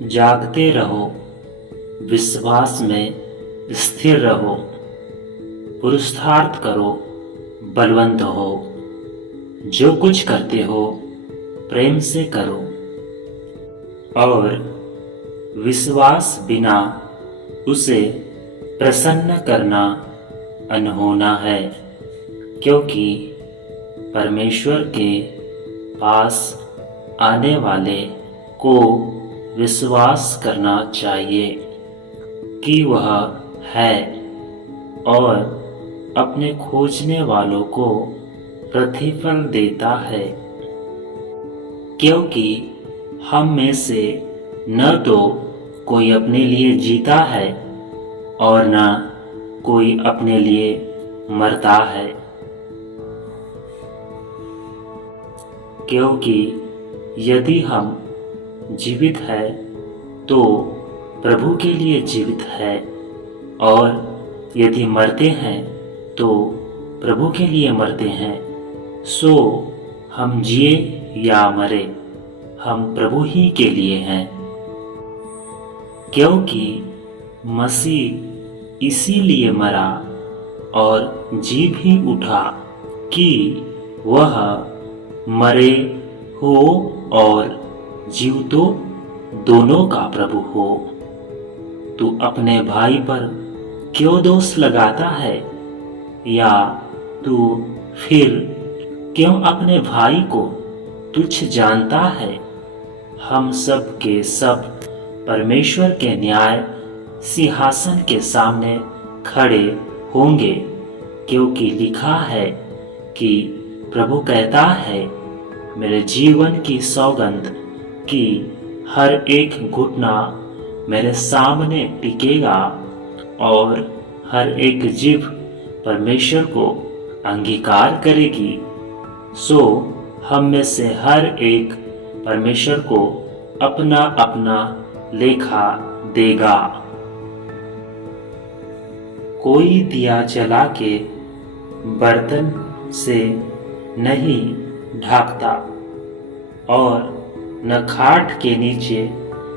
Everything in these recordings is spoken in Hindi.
जागते रहो, विश्वास में स्थिर रहो, पुरुषार्थ करो, बलवंत हो। जो कुछ करते हो प्रेम से करो, और विश्वास बिना उसे प्रसन्न करना अनहोना है, क्योंकि परमेश्वर के पास आने वाले को विश्वास करना चाहिए कि वह है, और अपने खोजने वालों को प्रतिफल देता है। क्योंकि हम में से न तो कोई अपने लिए जीता है और न कोई अपने लिए मरता है, क्योंकि यदि हम जीवित है तो प्रभु के लिए जीवित है, और यदि मरते हैं तो प्रभु के लिए मरते हैं। सो हम जिए या मरे, हम प्रभु ही के लिए हैं। क्योंकि मसीह इसीलिए मरा और जी भी उठा कि वह मरे हो और जीवतो दोनों का प्रभु हो। तू अपने भाई पर क्यों दोष लगाता है, या तू फिर क्यों अपने भाई को तुच्छ जानता है? हम सब के सब परमेश्वर के न्याय सिंहासन के सामने खड़े होंगे, क्योंकि लिखा है कि प्रभु कहता है, मेरे जीवन की सौगंध कि हर एक घुटना मेरे सामने टिकेगा और हर एक जीभ परमेश्वर को अंगीकार करेगी। सो हम में से हर एक परमेश्वर को अपना अपना लेखा देगा। कोई दिया जला के बर्तन से नहीं ढाकता और न खाट के नीचे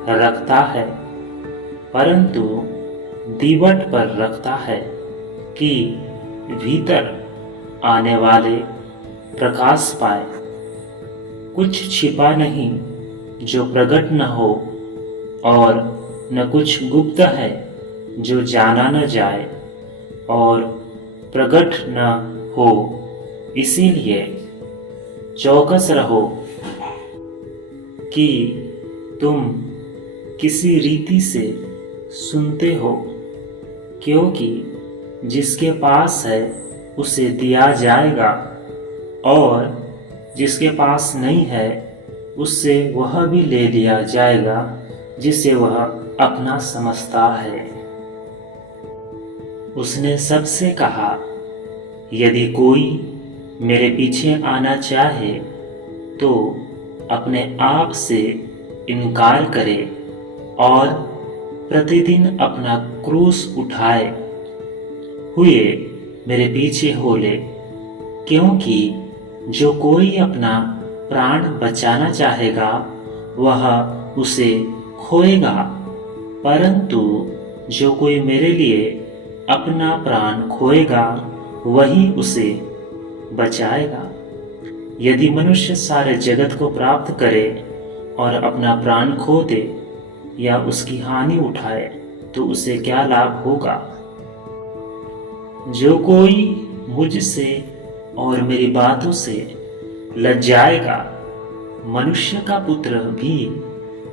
रखता है, परंतु दीवट पर रखता है कि भीतर आने वाले प्रकाश पाए। कुछ छिपा नहीं जो प्रकट न हो, और न कुछ गुप्त है जो जाना न जाए और प्रकट न हो। इसीलिए चौकस रहो कि तुम किसी रीति से सुनते हो, क्योंकि जिसके पास है उसे दिया जाएगा, और जिसके पास नहीं है उससे वह भी ले लिया जाएगा जिसे वह अपना समझता है। उसने सबसे कहा, यदि कोई मेरे पीछे आना चाहे तो अपने आप से इनकार करे और प्रतिदिन अपना क्रूस उठाए हुए मेरे पीछे हो ले। क्योंकि जो कोई अपना प्राण बचाना चाहेगा वह उसे खोएगा, परंतु जो कोई मेरे लिए अपना प्राण खोएगा वही उसे बचाएगा। यदि मनुष्य सारे जगत को प्राप्त करे और अपना प्राण खो दे या उसकी हानि उठाए तो उसे क्या लाभ होगा? जो कोई मुझसे और मेरी बातों से लज्जाएगा, मनुष्य का पुत्र भी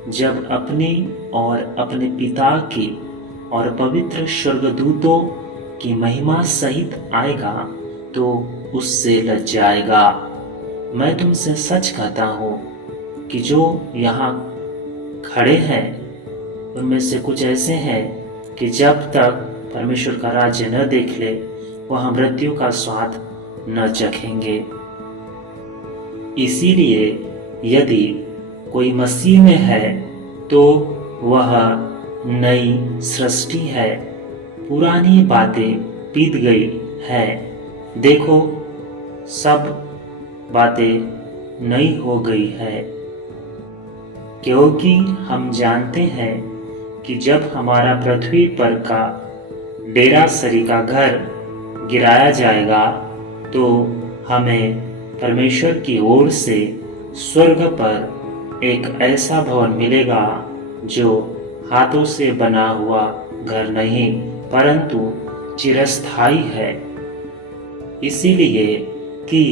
जब अपनी और अपने पिता की और पवित्र स्वर्गदूतों की महिमा सहित आएगा तो उससे लज्जाएगा। मैं तुमसे सच कहता हूँ कि जो यहाँ खड़े हैं उनमें से कुछ ऐसे हैं कि जब तक परमेश्वर का राज्य न देख ले वह मृत्यु का स्वाद न चखेंगे। इसीलिए यदि कोई मसीह में है तो वह नई सृष्टि है, पुरानी बातें बीत गई है, देखो सब बातें नई हो गई है। क्योंकि हम जानते हैं कि जब हमारा पृथ्वी पर का डेरा सरी का घर गिराया जाएगा तो हमें परमेश्वर की ओर से स्वर्ग पर एक ऐसा भवन मिलेगा जो हाथों से बना हुआ घर नहीं परंतु चिरस्थायी है। इसीलिए कि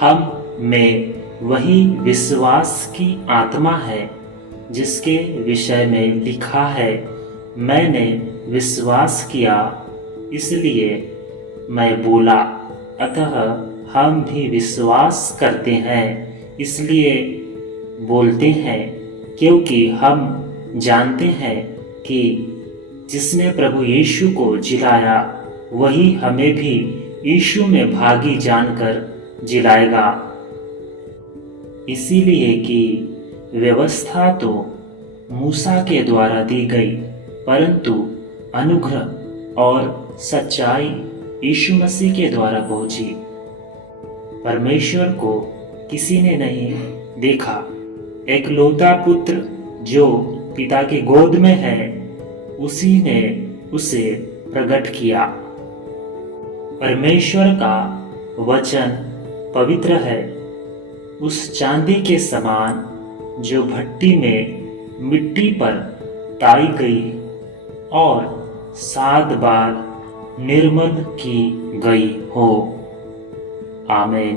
हम में वही विश्वास की आत्मा है जिसके विषय में लिखा है, मैंने विश्वास किया इसलिए मैं बोला। अतः हम भी विश्वास करते हैं इसलिए बोलते हैं, क्योंकि हम जानते हैं कि जिसने प्रभु यीशु को जिलाया वही हमें भी यीशु में भागी जानकर जिलाएगा। इसीलिए कि व्यवस्था तो मूसा के द्वारा दी गई परंतु अनुग्रह और सच्चाई यीशु मसीह के द्वारा पहुंची। परमेश्वर को किसी ने नहीं देखा, एकलौता पुत्र जो पिता की गोद में है उसी ने उसे प्रकट किया। परमेश्वर का वचन पवित्र है, उस चांदी के समान जो भट्टी में मिट्टी पर ताई गई और 7 बार निर्मल की गई हो। आमीन।